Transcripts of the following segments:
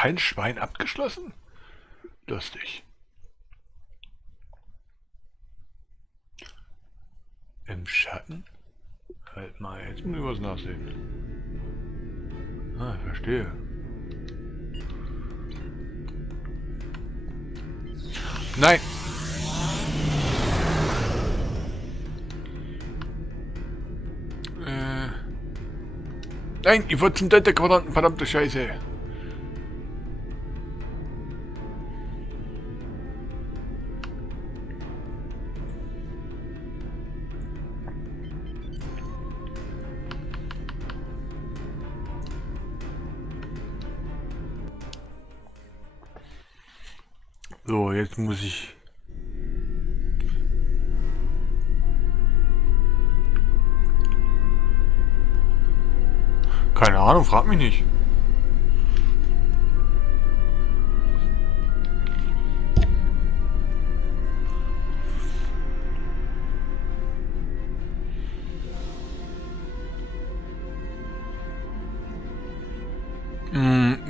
kein Schwein abgeschlossen? Lustig. Im Schatten? Halt mal, jetzt muss ich was nachsehen. Ah, ich verstehe. Nein! Nein, ich wollte zum Delta-Quadranten, verdammte Scheiße. So, jetzt muss ich... Keine Ahnung, frag mich nicht.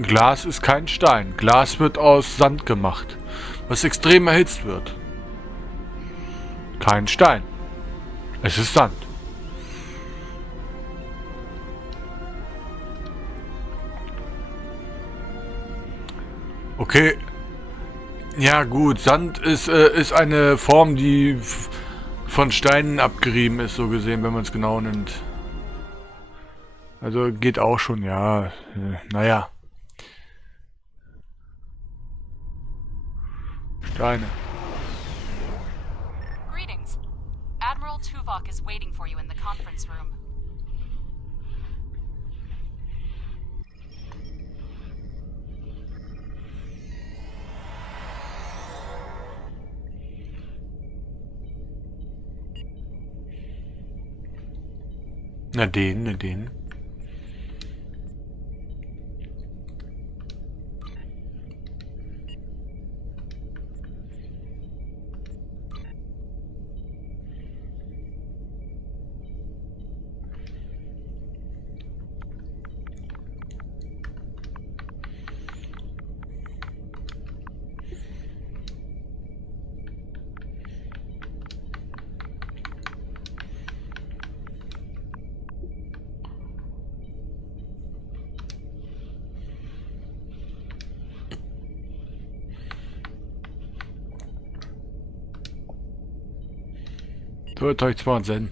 Glas ist kein Stein. Glas wird aus Sand gemacht, was extrem erhitzt wird. Kein Stein. Es ist Sand. Okay. Ja gut, Sand ist eine Form, die von Steinen abgerieben ist, so gesehen, wenn man es genau nimmt. Also geht auch schon, ja. Naja. Steine. Greetings. Admiral Tuvok is waiting for you in the conference room. Na den. Wird euch zwar Sinn.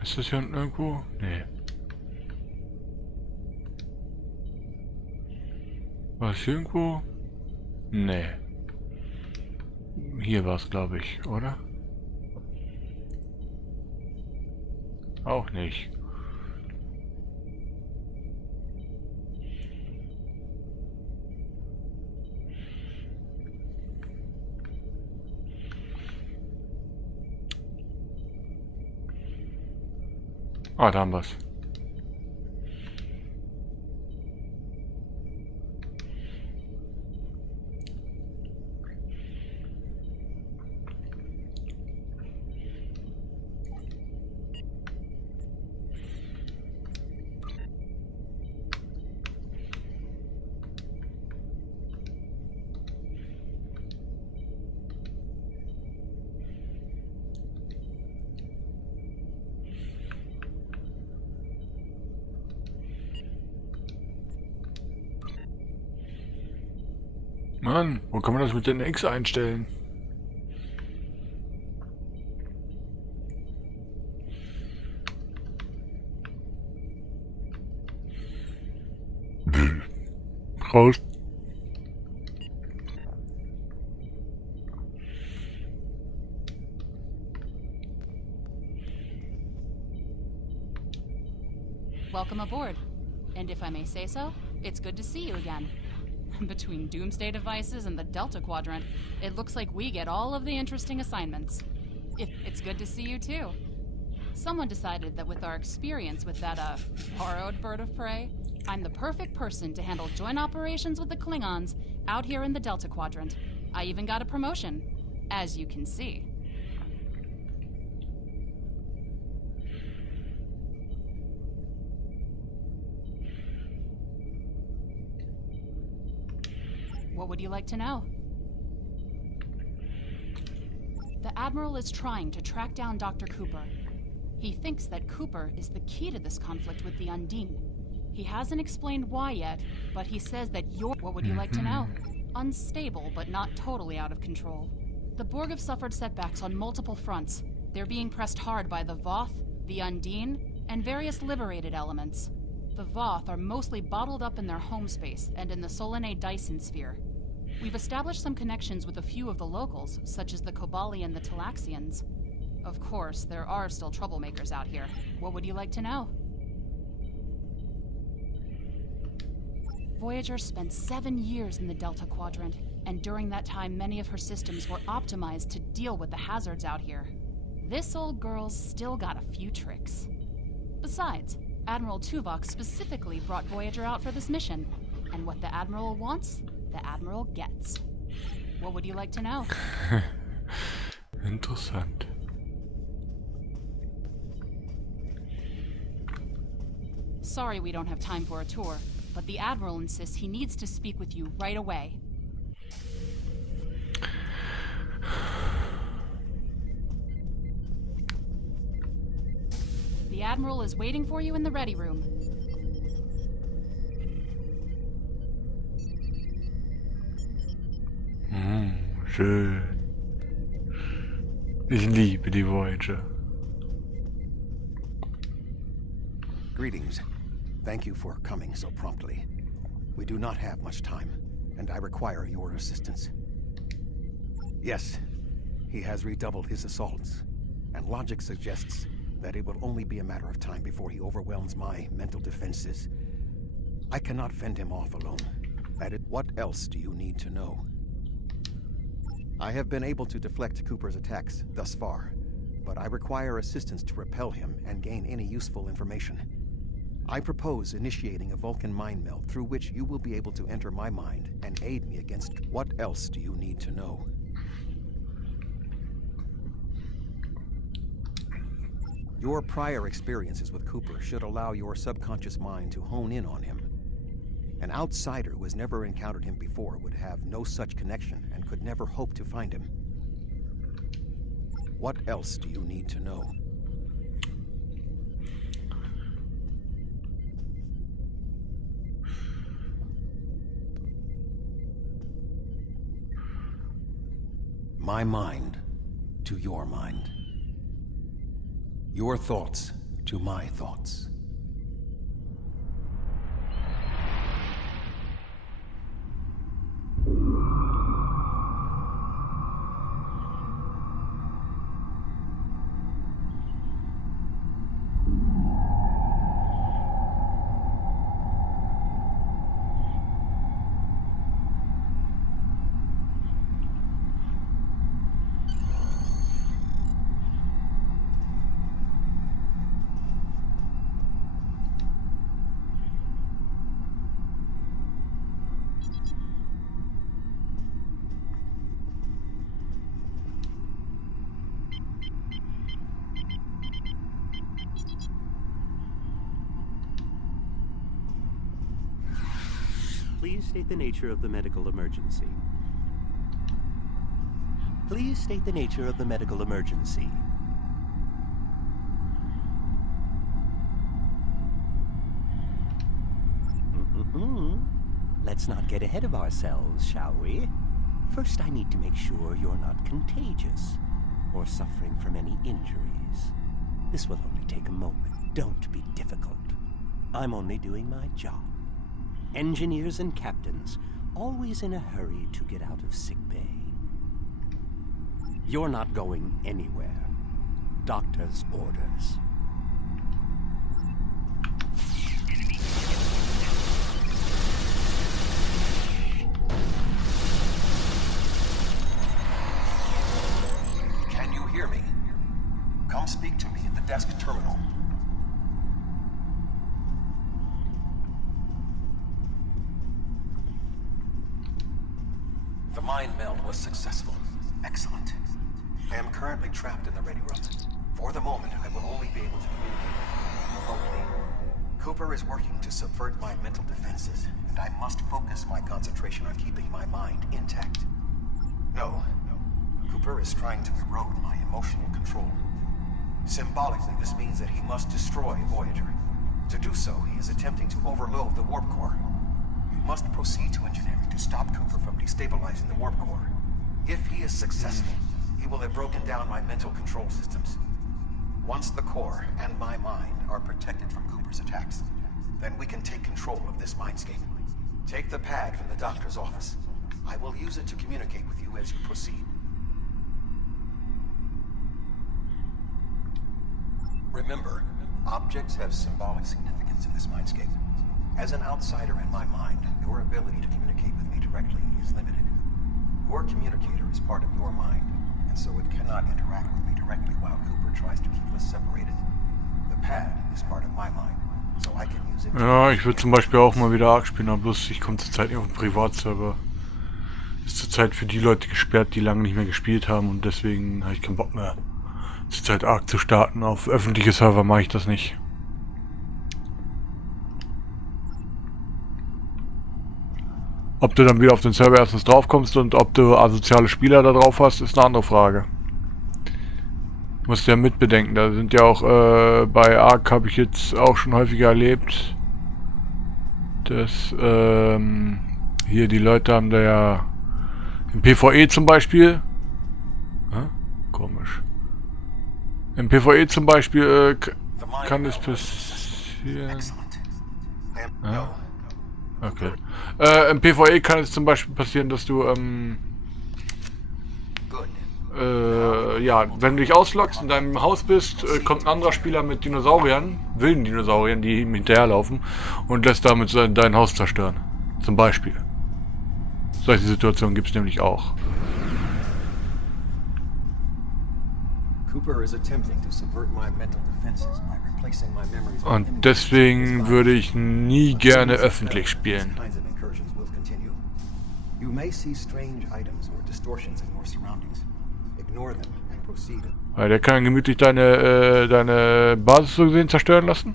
Ist das hier unten irgendwo? Nee. War es hier irgendwo? Nee. Hier war es, glaube ich, oder? Auch nicht. Ah, da haben wir's. Mann, wo kann man das mit den X einstellen? Raus. Welcome aboard. And if I may say so, it's good to see you again. Between doomsday devices and the Delta Quadrant, it looks like we get all of the interesting assignments. It's good to see you too. Someone decided that with our experience with that, borrowed bird of prey, I'm the perfect person to handle joint operations with the Klingons out here in the Delta Quadrant. I even got a promotion, as you can see. What would you like to know? The Admiral is trying to track down Dr. Cooper. He thinks that Cooper is the key to this conflict with the Undine. He hasn't explained why yet, but he says that you're... What would you like to know? Unstable, but not totally out of control. The Borg have suffered setbacks on multiple fronts. They're being pressed hard by the Voth, the Undine, and various liberated elements. The Voth are mostly bottled up in their home space and in the Solanae Dyson sphere. We've established some connections with a few of the locals, such as the Kobali and the Talaxians. Of course, there are still troublemakers out here. What would you like to know? Voyager spent 7 years in the Delta Quadrant, and during that time many of her systems were optimized to deal with the hazards out here. This old girl's still got a few tricks. Besides, Admiral Tuvok specifically brought Voyager out for this mission, and what the Admiral wants, the Admiral gets. What would you like to know? Interessant. Sorry we don't have time for a tour, but the Admiral insists he needs to speak with you right away. The Admiral is waiting for you in the ready room. Schön. Ich liebe die Voyager. Greetings. Thank you for coming so promptly. We do not have much time, and I require your assistance. Yes, he has redoubled his assaults, and logic suggests that it will only be a matter of time before he overwhelms my mental defenses. I cannot fend him off alone. What else do you need to know? I have been able to deflect Cooper's attacks thus far, but I require assistance to repel him and gain any useful information. I propose initiating a Vulcan mind meld through which you will be able to enter my mind and aid me against... What else do you need to know? Your prior experiences with Cooper should allow your subconscious mind to hone in on him. An outsider who has never encountered him before would have no such connection and could never hope to find him. What else do you need to know? My mind to your mind. Your thoughts to my thoughts. Please state the nature of the medical emergency. Please state the nature of the medical emergency. Let's not get ahead of ourselves, shall we? First, I need to make sure you're not contagious or suffering from any injuries. This will only take a moment. Don't be difficult. I'm only doing my job. Engineers and captains, always in a hurry to get out of sickbay. You're not going anywhere. Doctor's orders. Can you hear me? Come speak to me at the desk terminal. The mind meld was successful. Excellent. I am currently trapped in the ready room. For the moment, I will only be able to communicate remotely. Cooper is working to subvert my mental defenses, and I must focus my concentration on keeping my mind intact. No. Cooper is trying to erode my emotional control. Symbolically, this means that he must destroy Voyager. To do so, he is attempting to overload the warp core. We must proceed to engineering to stop Cooper from destabilizing the warp core. If he is successful, he will have broken down my mental control systems. Once the core and my mind are protected from Cooper's attacks, then we can take control of this mindscape. Take the pad from the doctor's office. I will use it to communicate with you as you proceed. Remember, objects have symbolic significance in this mindscape. As an outsider in my mind, your ability to communicate with me directly is limited. Your communicator is part of your mind, and so it cannot interact with me directly while Cooper tries to keep us separated. The pad is part of my mind, so I can use it. Ja, ich würde zum Beispiel auch mal wieder Ark spielen, aber bloß ich komme zurzeit nicht auf den Privatserver. Ist zurzeit für die Leute gesperrt, die lange nicht mehr gespielt haben, und deswegen habe ich keinen Bock mehr, zurzeit Ark zu starten. Auf öffentliche Server mache ich das nicht. Ob du dann wieder auf den Server erstens drauf kommst und ob du asoziale Spieler da drauf hast, ist eine andere Frage. Musst ja mitbedenken, da sind ja auch bei Ark, habe ich jetzt auch schon häufiger erlebt, dass hier die Leute haben da ja im PvE zum Beispiel, komisch, im PvE zum Beispiel kann es passieren, ja? Okay. Im PvE kann es zum Beispiel passieren, dass du ja, wenn du dich ausloggst, in deinem Haus bist, kommt ein anderer Spieler mit Dinosauriern, wilden Dinosauriern, die ihm hinterherlaufen, und lässt damit dein Haus zerstören. Zum Beispiel. Solche Situationen gibt es nämlich auch. Und deswegen würde ich nie gerne öffentlich spielen. Weil der kann gemütlich deine Basis so gesehen zerstören lassen.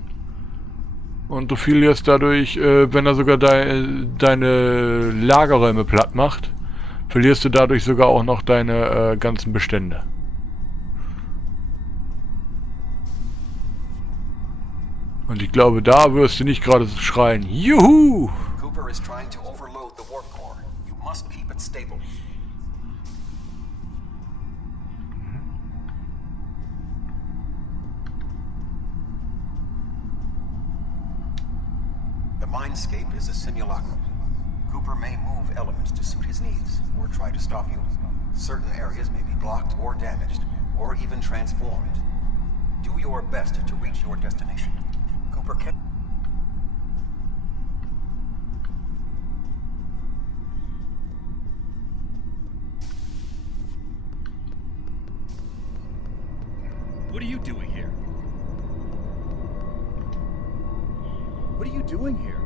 Und du verlierst dadurch, wenn er sogar deine Lagerräume platt macht, verlierst du dadurch sogar auch noch deine ganzen Bestände. Und ich glaube, da wirst du nicht gerade schreien, Juhu! Cooper is trying to overload the warp core. You must keep it stable. The mindscape is a simulacrum. Cooper may move elements to suit his needs, or try to stop you. Certain areas may be blocked or damaged, or even transformed. Do your best to reach your destination. Cooper can... What are you doing here? What are you doing here?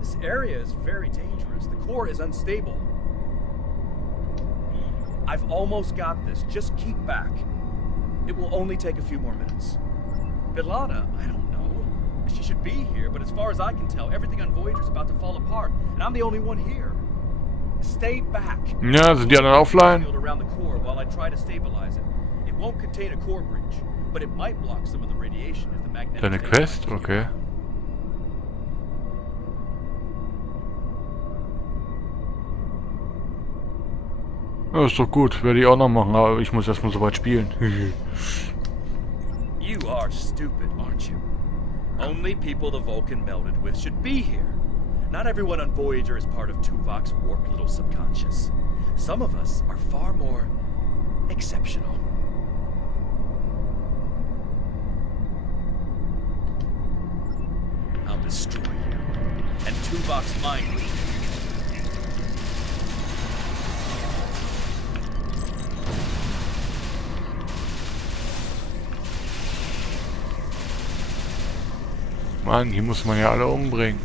This area is very dangerous. The core is unstable. I've almost got this. Just keep back. It will only take a few more minutes. Belana, I don't know. She should be here, but as far as I can tell, everything on Voyager is about to fall apart, and I'm the only one here. Stay back. Ja, sind die anderen offline? Around the core while I try to stabilize it. It won't contain a core breach, but it might block some of the radiation if the magnetic... Deine Quest? Okay. Ja, ist doch gut, werde ich auch noch machen, aber ich muss erstmal so weit spielen. You are stupid, aren't you? Only people the Vulcan melded with should be here. Not everyone on Voyager is part of Tuvok's warped little subconscious. Some of us are far more exceptional. I'll destroy you. And Tuvok's mind will... Mann, hier muss man ja alle umbringen.